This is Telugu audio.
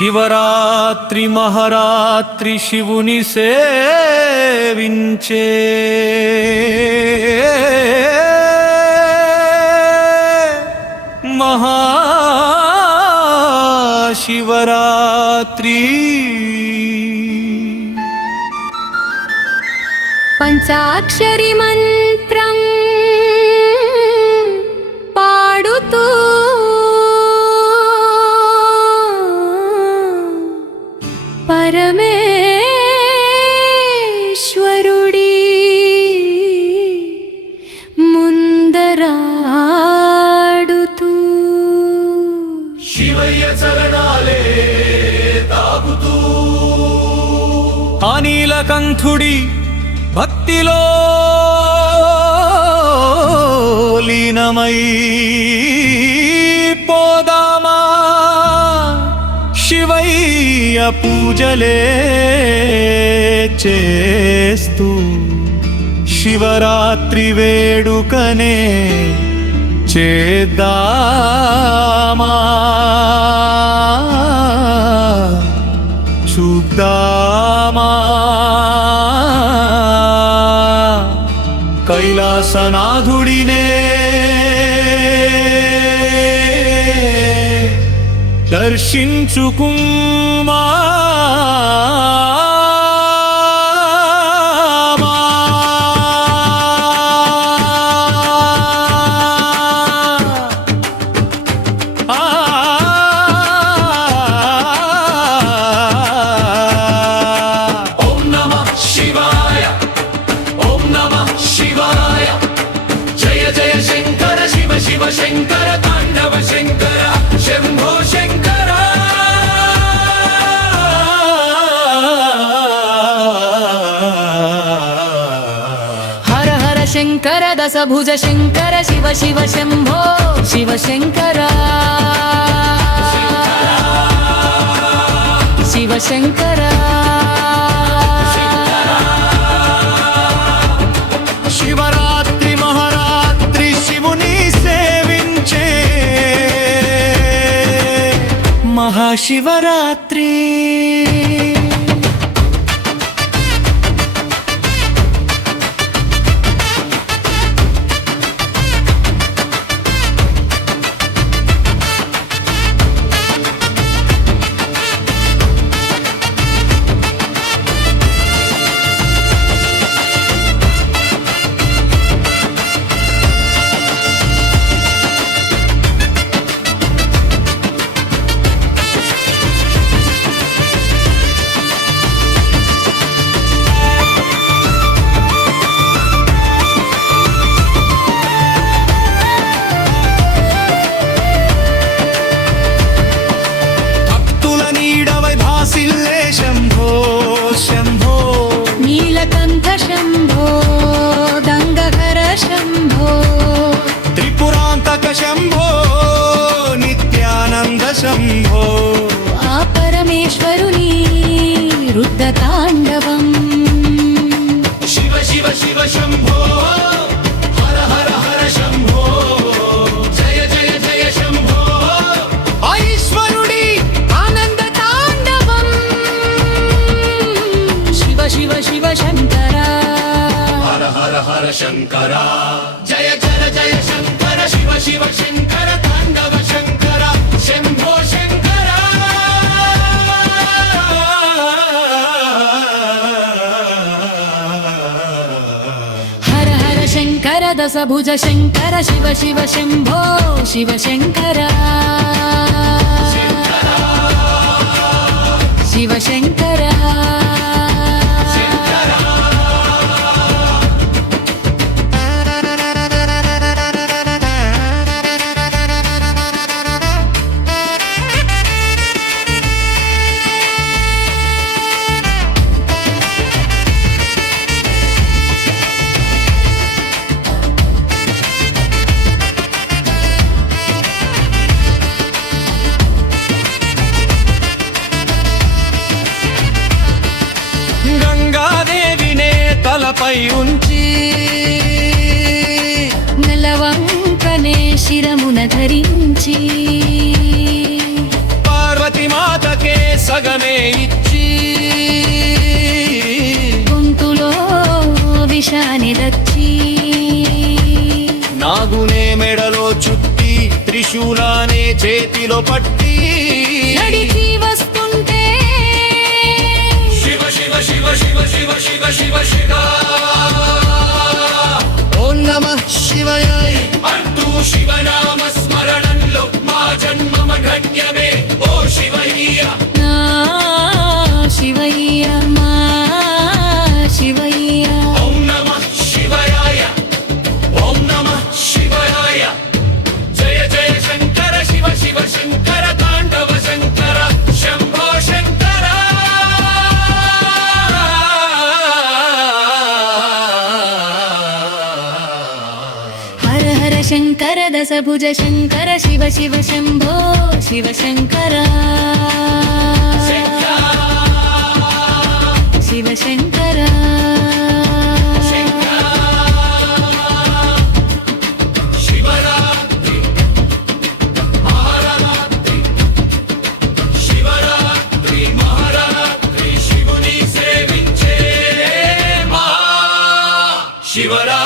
శివరాత్రి మహారాత్రి శివుని సేవించే మహాశివరాత్రి పంచాక్షరి మంత్రం పాడుతూ పరమేశ్వరుడి ముందరాడుతూ శివయ్య చరణాలే తాగుతూ అనిలకంఠుడి భక్తిలో లీనమై పోదామా శివయ్య పూజలే చేస్తూ శివరాత్రి వేడుకనే చేద్దామా చూద్దామా కైలాసనాథుడినే దర్శించుకుమా శివ శంకర తాండవ శంకర శంభో శంకర హర హర శంకర దశభుజ శంకర శివ శివ శంభో శివ శంకర శివ శంకర శివరాత్రి మహారాత్రి శివుని సేవించే మహాశివరాత్రి శంభో శంభో నీలకంఠ శంభో దంగహర శంభో త్రిపురాంతక శంభో నిత్యానంద శంభో ఆ పరమేశ్వరుని రుద్ర తాండవం శివ శివ శివ శంభో హర హర హర శంభో జయ జయ జయ శంభో ఈశ్వరుడి ఆనంద తాండవం శివ శివ శివ శంకర హర హర హర శంకర జయ జయ జయ శంకర శివ శివ శంకర తాండవ శంకర శంభో శంకర హర హర శంకర దశభుజ శంకర శివ శివ శంభో శివ శంకర శివ శంకర తలపై ఉంచి నెలవంకనే శిరమున ధరించి పార్వతి మాతకే త్రిశూలానే చేతిలో పట్టి నడిచి వస్తుంటే శివ శివ శివ శివ శివ శివ శివ శివ ఓం నమః శివాయ అంటూ శివనామ స్మరణంలో మా జన్మమ ధన్యమే ఓ శివయ్య నా శివయ్య మా శివయ్య ఓం నమః శివాయ ఓం నమః శివాయ జయ జయ శంకర శివ శివ శంకర తాండవ శంకర శంభో శంకర హర హర శంకర దశభుజ శంకర శివ శివ శంభో శివ శంకర శివ శంకర శివరాత్రి మహారాత్రి శివరాత్రి మహారాత్రి శివుని సేవించే మా శివరాత్రి